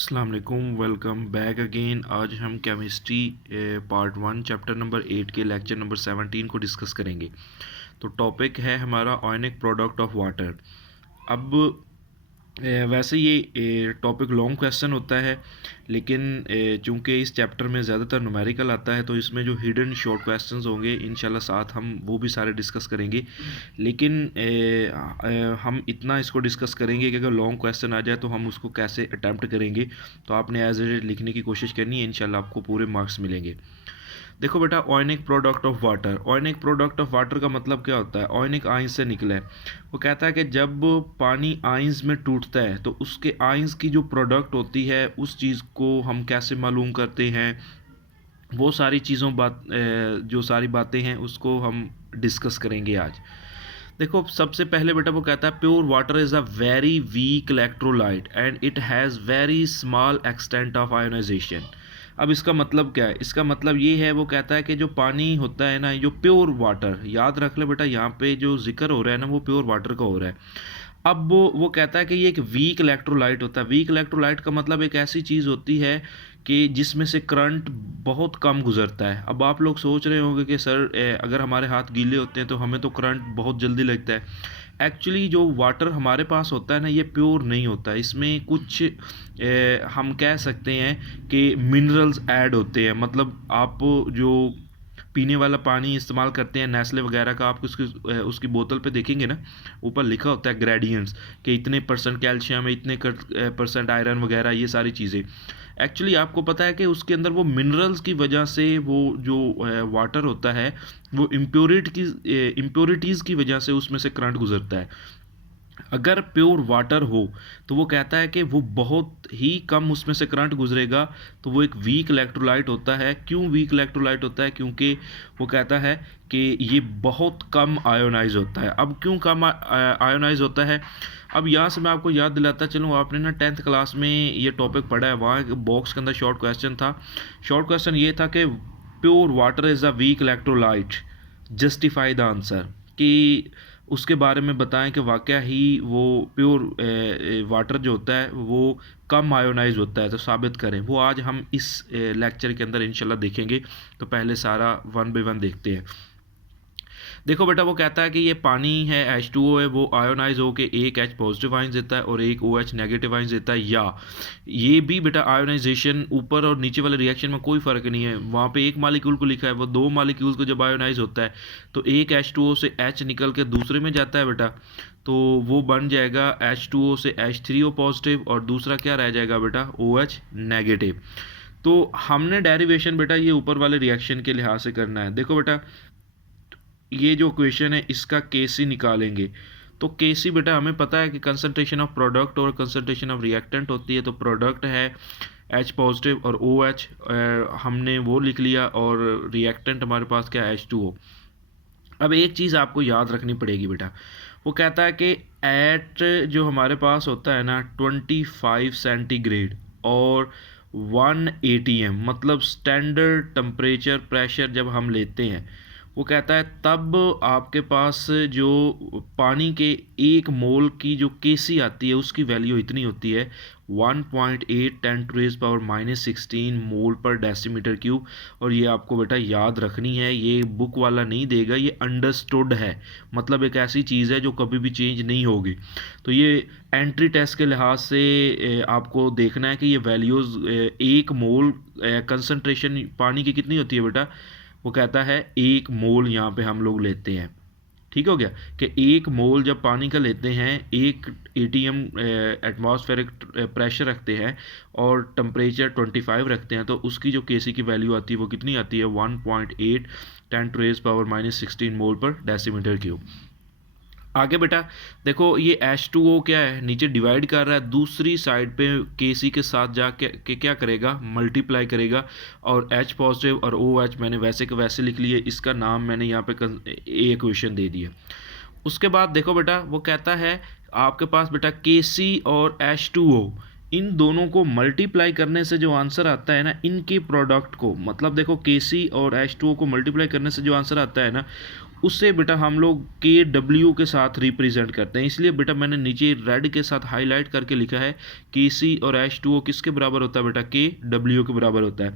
अस्सलाम वालेकुम, welcome back again. आज हम केमिस्ट्री पार्ट 1 चैप्टर नंबर 8 के लेक्चर नंबर 17 को डिस्कस करेंगे। तो टॉपिक है हमारा आयनिक प्रोडक्ट ऑफ वाटर। अब वैसे ये टॉपिक लॉन्ग क्वेश्चन होता है, लेकिन चूंकि इस चैप्टर में ज़्यादातर न्यूमेरिकल आता है तो इसमें जो हिडन शॉर्ट क्वेश्चंस होंगे इंशाल्लाह साथ हम वो भी सारे डिस्कस करेंगे। लेकिन हम इतना इसको डिस्कस करेंगे कि अगर लॉन्ग क्वेश्चन आ जाए तो हम उसको कैसे अटैम्प्ट करेंगे। तो आपने एज इट लिखने की कोशिश करनी है, इंशाल्लाह आपको पूरे मार्क्स मिलेंगे। देखो बेटा, ionic product of water. Ionic product of water का मतलब क्या होता है? आयनिक आयंस से निकला है। वो कहता है कि जब पानी आयंस में टूटता है तो उसके आयंस की जो प्रोडक्ट होती है उस चीज़ को हम कैसे मालूम करते हैं। वो सारी जो सारी बातें हैं उसको हम डिस्कस करेंगे आज। देखो, सबसे पहले बेटा वो कहता है pure water is a very weak electrolyte and it has very small extent of ionization. अब इसका मतलब क्या है? इसका मतलब ये है, वो कहता है कि जो पानी होता है ना, जो प्योर वाटर, याद रख ले बेटा, यहाँ पे जो जिक्र हो रहा है ना वो प्योर वाटर का हो रहा है। अब वो कहता है कि ये एक वीक इलेक्ट्रोलाइट होता है। वीक इलेक्ट्रोलाइट का मतलब एक ऐसी चीज़ होती है कि जिसमें से करंट बहुत कम गुजरता है। अब आप लोग सोच रहे होंगे कि सर अगर हमारे हाथ गीले होते हैं तो हमें तो करंट बहुत जल्दी लगता है। एक्चुअली जो वाटर हमारे पास होता है ना, ये प्योर नहीं होता। इसमें कुछ हम कह सकते हैं कि मिनरल्स ऐड होते हैं। मतलब आप जो पीने वाला पानी इस्तेमाल करते हैं नेस्ले वगैरह का, आप उसकी बोतल पे देखेंगे ना, ऊपर लिखा होता है ग्रेडियंट्स कि इतने परसेंट कैल्शियम है, इतने परसेंट आयरन वगैरह, ये सारी चीज़ें। एक्चुअली आपको पता है कि उसके अंदर वो मिनरल्स की वजह से वो जो वाटर होता है वो इम्प्योरिटीज़ की वजह से उसमें से करंट गुजरता है। अगर प्योर वाटर हो तो वो कहता है कि वो बहुत ही कम उसमें से करंट गुजरेगा, तो वो एक वीक इलेक्ट्रोलाइट होता है। क्यों वीक इलेक्ट्रोलाइट होता है? क्योंकि वो कहता है कि ये बहुत कम आयोनाइज होता है। अब क्यों कम आयोनाइज होता है? अब यहाँ से मैं आपको याद दिलाता चलूँ, आपने ना 10th क्लास में ये टॉपिक पढ़ा है, वहाँ एक बॉक्स के अंदर शॉर्ट क्वेश्चन था। शॉर्ट क्वेश्चन ये था कि pure water is a weak electrolyte, justify the answer. कि उसके बारे में बताएं कि वाकया ही वो प्योर वाटर जो होता है वो कम आयोनाइज होता है, तो साबित करें। वो आज हम इस लेक्चर के अंदर इंशाल्लाह देखेंगे। तो पहले सारा वन बाय वन देखते हैं। देखो बेटा, वो कहता है कि ये पानी है, H2O है, वो आयोनाइज होकर एक H पॉजिटिव आयंस देता है और एक OH नेगेटिव आयंस देता है। या ये भी बेटा आयोनाइजेशन ऊपर और नीचे वाले रिएक्शन में कोई फ़र्क नहीं है। वहाँ पे एक मालिक्यूल को लिखा है, वो दो मालिक्यूल्स को जब आयोनाइज होता है तो एक H2O से H निकल के दूसरे में जाता है बेटा, तो वो बन जाएगा H2O से H3O पॉजिटिव और दूसरा क्या रह जाएगा बेटा? OH negative. तो हमने डेरिवेशन बेटा ये ऊपर वाले रिएक्शन के लिहाज से करना है। देखो बेटा, ये जो क्वेश्चन है इसका केसी निकालेंगे। तो केसी बेटा हमें पता है कि कंसंट्रेशन ऑफ प्रोडक्ट और कंसंट्रेशन ऑफ रिएक्टेंट होती है। तो प्रोडक्ट है H पॉजिटिव और OH, हमने वो लिख लिया, और रिएक्टेंट हमारे पास क्या है? H2O। अब एक चीज़ आपको याद रखनी पड़ेगी बेटा, वो कहता है कि एट जो हमारे पास होता है ना 25 सेंटीग्रेड और 1 ATM, मतलब स्टैंडर्ड टेम्परेचर प्रेशर जब हम लेते हैं, वो कहता है तब आपके पास जो पानी के एक मोल की जो केसी आती है उसकी वैल्यू इतनी होती है 1.8 10⁻⁻16 मोल पर डेसीमीटर क्यूब। और ये आपको बेटा याद रखनी है, ये बुक वाला नहीं देगा, ये अंडरस्टूड है। मतलब एक ऐसी चीज़ है जो कभी भी चेंज नहीं होगी। तो ये एंट्री टेस्ट के लिहाज से आपको देखना है कि ये वैल्यूज़ एक मोल कंसंट्रेशन पानी की कितनी होती है बेटा? वो कहता है एक मोल यहाँ पे हम लोग लेते हैं। ठीक हो गया कि एक मोल जब पानी का लेते हैं, 1 ATM एटमॉस्फेरिक प्रेशर रखते हैं और टेम्परेचर 25 रखते हैं, तो उसकी जो केसी की वैल्यू आती है वो कितनी आती है? 1.8 10⁻⁻16 मोल पर डेसीमीटर क्यूब। आगे बेटा देखो, ये H2O क्या है? नीचे डिवाइड कर रहा है, दूसरी साइड पे KC के साथ जाके क्या करेगा? मल्टीप्लाई करेगा। और H पॉजिटिव और OH मैंने वैसे के वैसे लिख लिए, इसका नाम मैंने यहाँ पे इक्वेशन दे दिया। उसके बाद देखो बेटा, वो कहता है आपके पास बेटा KC और H2O, इन दोनों को मल्टीप्लाई करने से जो आंसर आता है ना, इनके प्रोडक्ट को, मतलब देखो KC और H2O को मल्टीप्लाई करने से जो आंसर आता है ना, उससे बेटा हम लोग के डब्ल्यू के साथ रिप्रेजेंट करते हैं। इसलिए बेटा मैंने नीचे रेड के साथ हाईलाइट करके लिखा है के सी और H2O किसके बराबर होता है बेटा, के डब्ल्यू के बराबर होता है।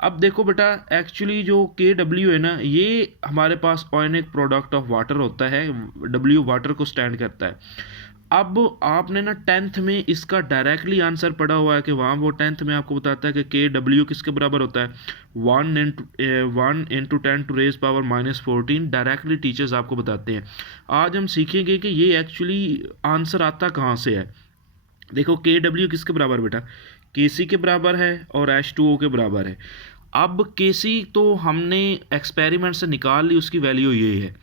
अब देखो बेटा एक्चुअली जो के डब्ल्यू है ना, ये हमारे पास आयनिक प्रोडक्ट ऑफ वाटर होता है, डब्ल्यू वाटर को स्टैंड करता है। अब आपने ना 10th में इसका डायरेक्टली आंसर पढ़ा हुआ है कि वहाँ वो 10th में आपको बताता है कि के डब्ल्यू किसके बराबर होता है, 1 × 10⁻⁻14। डायरेक्टली टीचर्स आपको बताते हैं। आज हम सीखेंगे कि ये एक्चुअली आंसर आता कहाँ से है। देखो के डब्ल्यू किसके बराबर बेटा, के सी के बराबर है और H2O के बराबर है। अब के सी तो हमने एक्सपेरिमेंट से निकाल ली, उसकी वैल्यू ये है।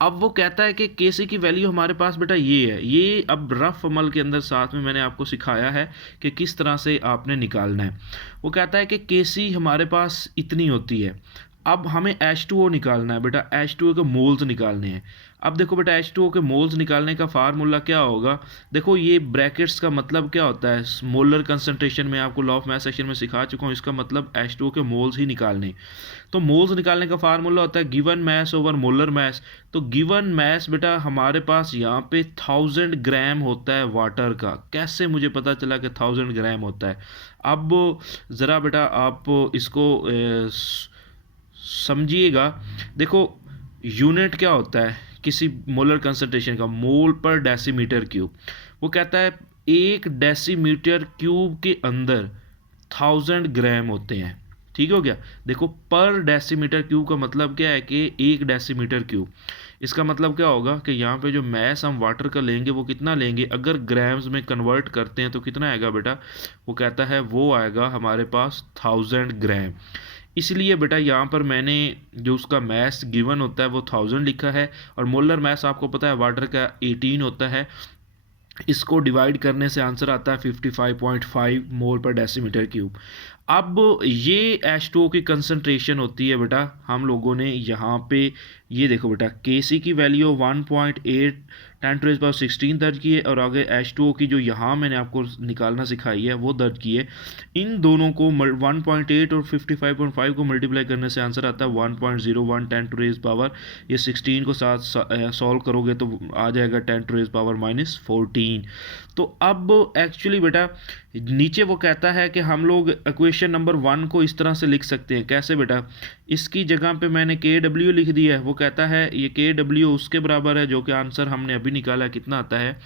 अब वो कहता है कि के सी की वैल्यू हमारे पास बेटा ये है। ये अब रफ अमल के अंदर साथ में मैंने आपको सिखाया है कि किस तरह से आपने निकालना है। वो कहता है कि के सी हमारे पास इतनी होती है। अब हमें H2O निकालना है बेटा, H2O के मोल्स निकालने हैं। अब देखो बेटा H2O के मोल्स निकालने का फार्मूला क्या होगा, देखो ये ब्रैकेट्स का मतलब क्या होता है, मोलर कंसंट्रेशन में आपको लॉ ऑफ मैथ सेक्शन में सिखा चुका हूँ। इसका मतलब H2O के मोल्स ही निकालने। तो मोल्स निकालने का फार्मूला होता है given mass over molar mass. तो गिवन मैस बेटा हमारे पास यहाँ पे 1000 ग्राम होता है वाटर का। कैसे मुझे पता चला कि 1000 ग्राम होता है। अब ज़रा बेटा आप इसको समझिएगा। देखो यूनिट क्या होता है किसी मोलर कंसंट्रेशन का, मोल पर डेसीमीटर क्यूब। वो कहता है 1 डेसीमीटर क्यूब के अंदर 1000 ग्राम होते हैं। ठीक हो गया। देखो पर डेसीमीटर क्यूब का मतलब क्या है कि 1 डेसीमीटर क्यूब। इसका मतलब क्या होगा कि यहाँ पे जो मैस हम वाटर का लेंगे वो कितना लेंगे, अगर ग्राम्स में कन्वर्ट करते हैं तो कितना आएगा बेटा, वो कहता है वो आएगा हमारे पास 1000 ग्राम। इसलिए बेटा यहाँ पर मैंने जो उसका मैस गिवन होता है वो 1000 लिखा है, और मोलर मैस आपको पता है वाटर का 18 होता है। इसको डिवाइड करने से आंसर आता है 55.5 मोल पर डेसीमीटर क्यूब। अब ये H2O की कंसंट्रेशन होती है बेटा, हम लोगों ने यहाँ पे ये देखो बेटा Kc की वैल्यू 1.8 10⁻16 दर्ज की है, और आगे H2O की जो यहाँ मैंने आपको निकालना सिखाई है वो दर्ज की है। इन दोनों को 1.8 और 55.5 को मल्टीप्लाई करने से आंसर आता है 1.01 10⁻16 को साथ सॉल्व करोगे तो आ जाएगा 10⁻⁻14। तो अब एक्चुअली बेटा नीचे वो कहता है कि हम लोग इक्वेशन नंबर 1 को इस तरह से लिख सकते हैं। कैसे बेटा, इसकी जगह पे मैंने के डब्ल्यू लिख दिया है। वो कहता है ये के डब्ल्यू उसके बराबर है जो कि आंसर हमने अभी निकाला है, कितना आता है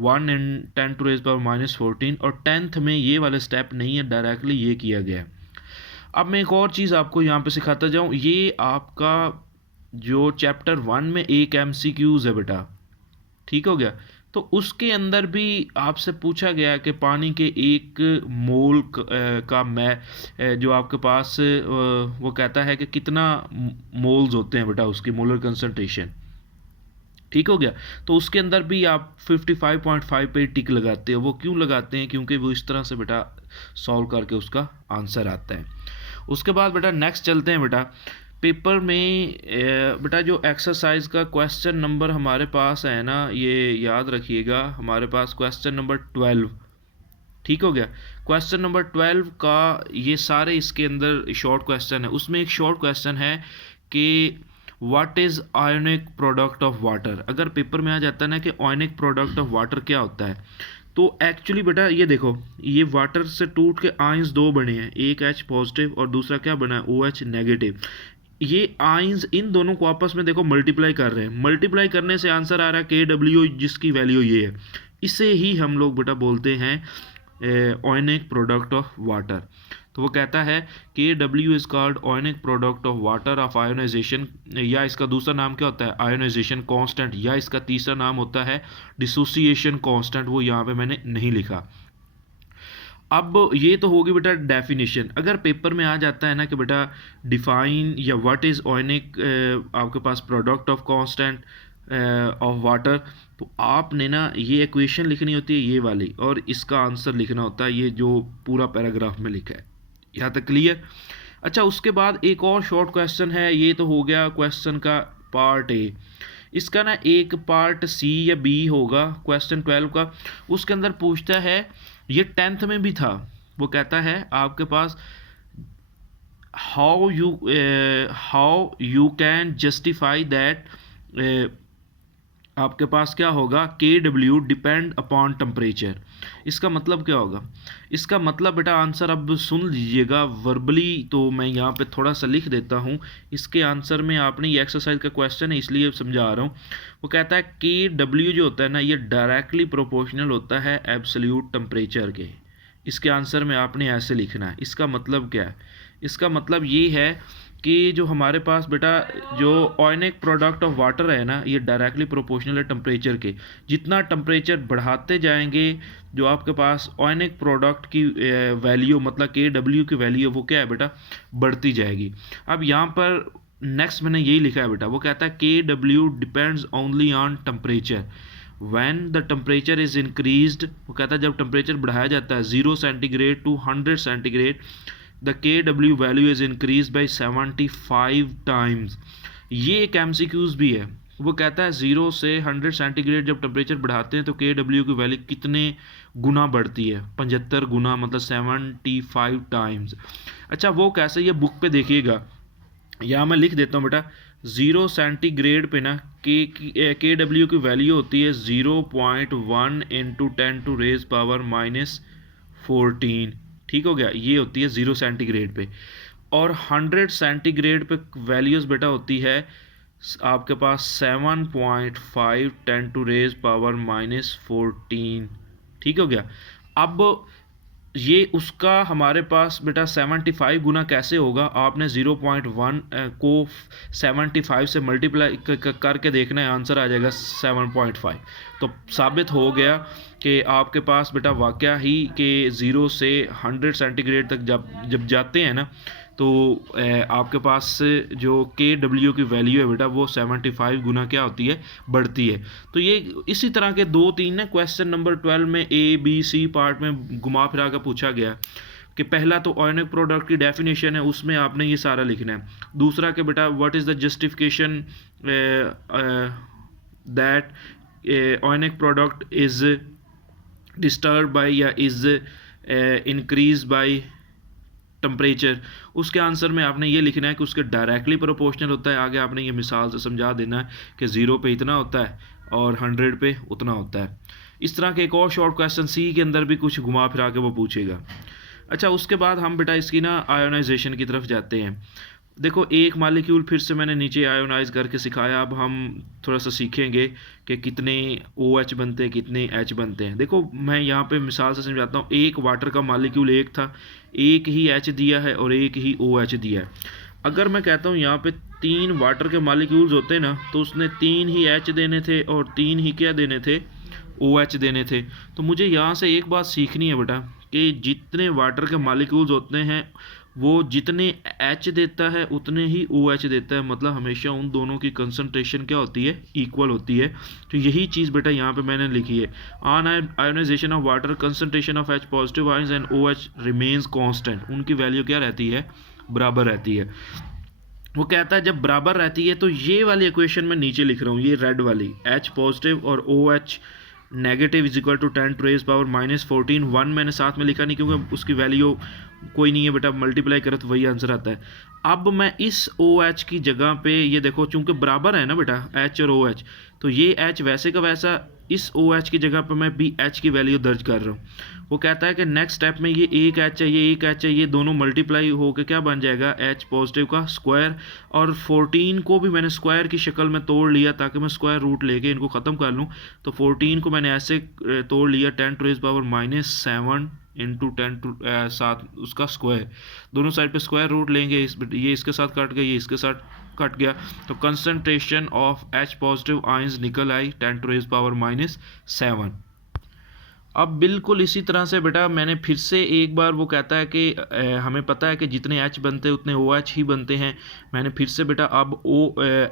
1 × 10⁻14। और 10th में ये वाला स्टेप नहीं है, डायरेक्टली ये किया गया है। अब मैं एक और चीज़ आपको यहाँ पे सिखाता जाऊँ। ये आपका जो चैप्टर 1 में एक MCQs है बेटा, ठीक हो गया। तो उसके अंदर भी आपसे पूछा गया कि पानी के 1 मोल का मैं जो आपके पास वो कहता है कि कितना मोल्स होते हैं बेटा, उसकी मोलर कंसंट्रेशन। ठीक हो गया। तो उसके अंदर भी आप 55.5 पे टिक लगाते हो। वो क्यों लगाते हैं, क्योंकि वो इस तरह से बेटा सॉल्व करके उसका आंसर आता है। उसके बाद बेटा नेक्स्ट चलते हैं बेटा पेपर में। बेटा जो एक्सरसाइज का क्वेश्चन नंबर हमारे पास है ना, ये याद रखिएगा, हमारे पास क्वेश्चन नंबर 12। ठीक हो गया। क्वेश्चन नंबर 12 का ये सारे इसके अंदर शॉर्ट क्वेश्चन है। उसमें एक शॉर्ट क्वेश्चन है कि what is ionic product of water. अगर पेपर में आ जाता है ना कि आयोनिक प्रोडक्ट ऑफ वाटर क्या होता है, तो एक्चुअली बेटा ये देखो, ये वाटर से टूट के आयंस 2 बने हैं, एक H पॉजिटिव और दूसरा क्या बना है OH नेगेटिव। ये आयंस इन दोनों को आपस में देखो मल्टीप्लाई कर रहे हैं। मल्टीप्लाई करने से आंसर आ रहा है KW, जिसकी वैल्यू ये है। इसे ही हम लोग बेटा बोलते हैं आयोनिक प्रोडक्ट ऑफ वाटर। तो वो कहता है KW is called ionic product of water of ionization, या इसका दूसरा नाम क्या होता है आयोनाइजेशन कांस्टेंट, या इसका तीसरा नाम होता है डिसोसिएशन कांस्टेंट। वो यहाँ पे मैंने नहीं लिखा। अब ये तो होगी बेटा डेफिनेशन। अगर पेपर में आ जाता है ना कि बेटा डिफाइन या व्हाट इज़ आयोनिक आपके पास product of constant of water, तो आपने ना ये इक्वेशन लिखनी होती है ये वाली, और इसका आंसर लिखना होता है ये जो पूरा पैराग्राफ में लिखा है। यहाँ तक क्लियर। अच्छा, उसके बाद एक और शॉर्ट क्वेश्चन है। ये तो हो गया क्वेश्चन का पार्ट ए। इसका ना एक पार्ट सी या बी होगा क्वेश्चन 12 का। उसके अंदर पूछता है, ये 10th में भी था। वो कहता है आपके पास how you can justify that आपके पास क्या होगा, KW डिपेंड अपॉन टेम्परेचर। इसका मतलब क्या होगा, इसका मतलब बेटा आंसर अब सुन लीजिएगा वर्बली, तो मैं यहाँ पे थोड़ा सा लिख देता हूँ। इसके आंसर में आपने ये एक्सरसाइज का क्वेश्चन है इसलिए समझा रहा हूँ। वो कहता है KW जो होता है ना, ये डायरेक्टली प्रोपोर्शनल होता है एब्सोल्यूट टेम्परेचर के। इसके आंसर में आपने ऐसे लिखना है। इसका मतलब क्या है, इसका मतलब ये है कि जो हमारे पास बेटा जो आयनिक प्रोडक्ट ऑफ वाटर है ना, ये डायरेक्टली प्रोपोर्शनल है टेम्परेचर के। जितना टेम्परेचर बढ़ाते जाएंगे, जो आपके पास आयनिक प्रोडक्ट की वैल्यू मतलब KW की वैल्यू वो क्या है बेटा, बढ़ती जाएगी। अब यहाँ पर नेक्स्ट मैंने यही लिखा है बेटा, वो कहता है KW depends only on temperature when the temperature is increased. वो कहता है जब टेम्परेचर बढ़ाया जाता है 0 centigrade to 100 centigrade, the KW value is increase by 75 times. ये एक MCQs भी है। वो कहता है 0 से 100 सेंटीग्रेड जब टेम्परेचर बढ़ाते हैं तो KW की वैल्यू कितने गुना बढ़ती है, 75 गुना, मतलब 75 टाइम्स। अच्छा वो कैसे, ये बुक पे देखिएगा, यहाँ मैं लिख देता हूँ बेटा। 0 सेंटीग्रेड पे ना KW की वैल्यू होती है 0.1 इंटू 10 टू रेज पावर -14। ठीक हो गया, ये होती है 0 सेंटीग्रेड पे। और 100 सेंटीग्रेड पे वैल्यूज़ बेटा होती है आपके पास 7.5 10 टू रेज पावर -14। ठीक हो गया। अब ये उसका हमारे पास बेटा 75 गुना कैसे होगा, आपने 0.1 को 75 से मल्टीप्लाई करके देखना है, आंसर आ जाएगा 7.5। तो साबित हो गया कि आपके पास बेटा वाकया ही कि 0 से 100 सेंटीग्रेड तक जब जाते हैं ना, तो आपके पास जो KW की वैल्यू है बेटा वो 75 गुना क्या होती है, बढ़ती है। तो ये इसी तरह के 2-3 ना क्वेश्चन नंबर 12 में ABC पार्ट में घुमा फिरा कर पूछा गया कि पहला तो आयनिक प्रोडक्ट की डेफिनेशन है, उसमें आपने ये सारा लिखना है। दूसरा कि बेटा what is the justification that ionic product is disturb by या इज़ इंक्रीज बाय टेम्परेचर। उसके आंसर में आपने ये लिखना है कि उसके डायरेक्टली प्रोपोर्शनल होता है। आगे आपने ये मिसाल से समझा देना है कि 0 पे इतना होता है और 100 पे उतना होता है। इस तरह के एक और शॉर्ट क्वेश्चन C के अंदर भी कुछ घुमा फिरा के वो पूछेगा। अच्छा उसके बाद हम बेटा इसकी ना आयोनाइजेशन की तरफ जाते हैं। देखो एक मालिक्यूल फिर से मैंने नीचे आयोनाइज करके सिखाया। अब हम थोड़ा सा सीखेंगे कि कितने OH बनते हैं, कितने H बनते हैं। देखो मैं यहाँ पे मिसाल से समझाता हूँ। एक वाटर का मालिक्यूल एक था, एक ही H दिया है और एक ही OH दिया है। अगर मैं कहता हूँ यहाँ पे 3 वाटर के मालिक्यूल्स होते ना, तो उसने 3 ही H देने थे और 3 ही क्या देने थे, OH देने थे। तो मुझे यहाँ से एक बात सीखनी है बेटा कि जितने वाटर के मालिक्यूल्स होते हैं वो जितने H देता है उतने ही OH देता है, मतलब हमेशा उन दोनों की कंसंट्रेशन क्या होती है, इक्वल होती है। तो यही चीज़ बेटा यहाँ पे मैंने लिखी है। On ionization of water concentration of H positive ions and OH remains constant. उनकी वैल्यू क्या रहती है, बराबर रहती है। वो कहता है जब बराबर रहती है तो ये वाली इक्वेशन मैं नीचे लिख रहा हूँ, ये रेड वाली, H पॉजिटिव और OH negative is equal to 10 to raise power -14। 1 मैंने साथ में लिखा नहीं क्योंकि उसकी वैल्यू कोई नहीं है बेटा, मल्टीप्लाई करो तो वही आंसर आता है। अब मैं इस OH की जगह पे ये देखो, चूंकि बराबर है ना बेटा H और OH, तो ये H वैसे का वैसा इस OH की जगह पे मैं भी H की वैल्यू दर्ज कर रहा हूँ। वो कहता है कि नेक्स्ट स्टेप में ये एक H है, ये एक H है, ये दोनों मल्टीप्लाई होकर क्या बन जाएगा, H पॉजिटिव का स्क्वायर। और 14 को भी मैंने स्क्वायर की शक्ल में तोड़ लिया ताकि मैं स्क्वायर रूट लेके इनको ख़त्म कर लूँ। तो 14 को मैंने ऐसे तोड़ लिया 10 to raise power -7 into 10 to 7 उसका स्क्वायर। दोनों साइड पे स्क्वायर रूट लेंगे, ये इसके साथ कट गया, ये इसके साथ कट गया। तो concentration of H positive ions निकल आई 10 टू रेज पावर -7। अब बिल्कुल इसी तरह से बेटा मैंने फिर से एक बार, वो कहता है कि हमें पता है कि जितने H बनते हैं उतने OH ही बनते हैं। मैंने फिर से बेटा अब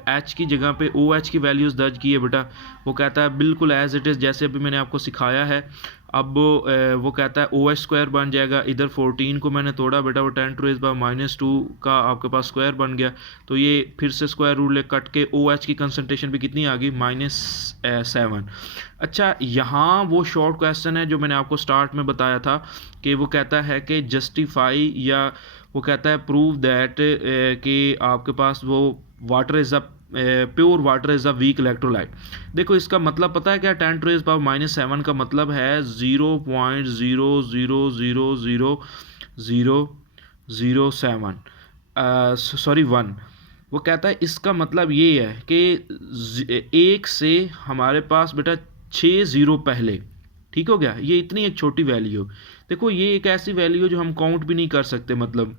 H की जगह पे OH की वैल्यूज़ दर्ज की है बेटा। वो कहता है बिल्कुल एज इट इज़ जैसे अभी मैंने आपको सिखाया है। अब वो कहता है OH स्क्वायर बन जाएगा, इधर 14 को मैंने तोड़ा बेटा, वो 10 टू रेज पावर -2 का आपके पास स्क्वायर बन गया। तो ये फिर से स्क्वायर रूट ले कट के OH की कंसनट्रेशन भी कितनी आ गई, -7। अच्छा यहाँ वो शॉर्ट क्वेश्चन है जो मैंने आपको स्टार्ट में बताया था कि वो कहता है कि जस्टिफाई या वो कहता है प्रूव दैट कि आपके पास वो water is a pure water is a weak electrolyte. देखो इसका मतलब पता है क्या, 10⁻⁻7 का मतलब है 0.0000007, सॉरी 1। वो कहता है इसका मतलब ये है कि एक से हमारे पास बेटा 6 जीरो पहले, ठीक हो गया, ये इतनी एक छोटी वैल्यू। देखो ये एक ऐसी वैल्यू जो हम काउंट भी नहीं कर सकते, मतलब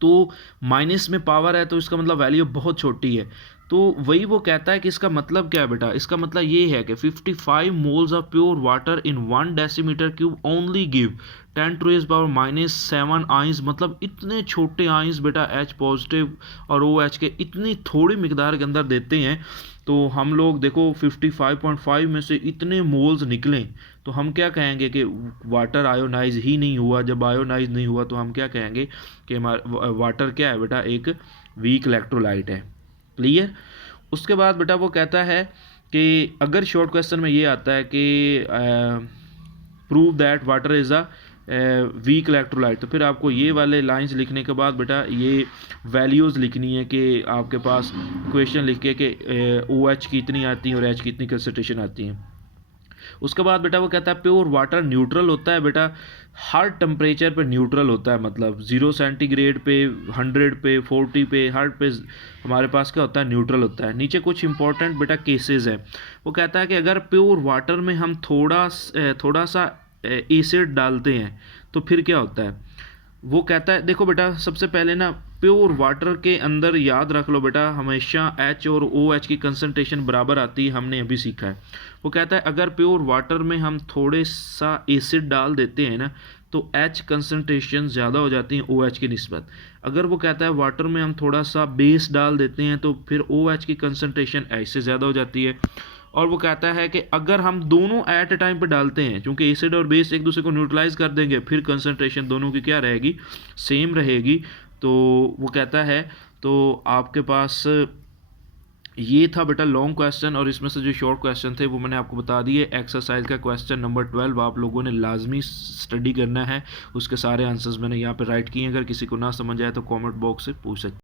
तो माइनस में पावर है तो इसका मतलब वैल्यू बहुत छोटी है। तो वही वो कहता है कि इसका मतलब क्या है बेटा, इसका मतलब ये है कि 55 moles of pure water in 1 decimetre cube only give 10⁻⁻7 ions, मतलब इतने छोटे आइंस बेटा H पॉजिटिव और OH के इतनी थोड़ी मिकदार के अंदर देते हैं। तो हम लोग देखो 55.5 में से इतने मोल्स निकलें तो हम क्या कहेंगे कि वाटर आयोनाइज ही नहीं हुआ। जब आयोनाइज नहीं हुआ तो हम क्या कहेंगे कि हमारा वाटर क्या है बेटा, एक वीक इलेक्ट्रोलाइट है। क्लियर। उसके बाद बेटा वो कहता है कि अगर शॉर्ट क्वेश्चन में ये आता है कि prove that water is a weak electrolyte, तो फिर आपको ये वाले लाइंस लिखने के बाद बेटा ये वैल्यूज़ लिखनी है कि आपके पास इक्वेशन लिख के कि OH की इतनी आती है और H की इतनी कंसंट्रेशन आती है। उसके बाद बेटा वो कहता है प्योर वाटर न्यूट्रल होता है बेटा, हर टेम्परेचर पे न्यूट्रल होता है, मतलब 0 सेंटीग्रेड पे, 100 पे, 40 पे, हर पे हमारे पास क्या होता है, न्यूट्रल होता है। नीचे कुछ इंपॉर्टेंट बेटा केसेस हैं। वो कहता है कि अगर प्योर वाटर में हम थोड़ा सा एसिड डालते हैं तो फिर क्या होता है। वो कहता है देखो बेटा सबसे पहले ना प्योर वाटर के अंदर याद रख लो बेटा हमेशा H और OH की कंसंट्रेशन बराबर आती है, हमने अभी सीखा है। वो कहता है अगर प्योर वाटर में हम थोड़े सा एसिड डाल देते हैं ना तो H कंसंट्रेशन ज़्यादा हो जाती है OH की निस्बत। अगर वो कहता है वाटर में हम थोड़ा सा बेस डाल देते हैं तो फिर OH की कंसंट्रेशन H से ज़्यादा हो जाती है। और वो कहता है कि अगर हम दोनों एट ए टाइम पे डालते हैं, क्योंकि एसिड और बेस एक दूसरे को न्यूट्रलाइज कर देंगे, फिर कंसंट्रेशन दोनों की क्या रहेगी, सेम रहेगी। तो वो कहता है तो आपके पास ये था बेटा लॉन्ग क्वेश्चन, और इसमें से जो शॉर्ट क्वेश्चन थे वो मैंने आपको बता दिए। एक्सरसाइज का क्वेश्चन नंबर 12 आप लोगों ने लाजमी स्टडी करना है, उसके सारे आंसर्स मैंने यहाँ पे राइट किए हैं। अगर किसी को ना समझ आए तो कमेंट बॉक्स से पूछ सकते हैं।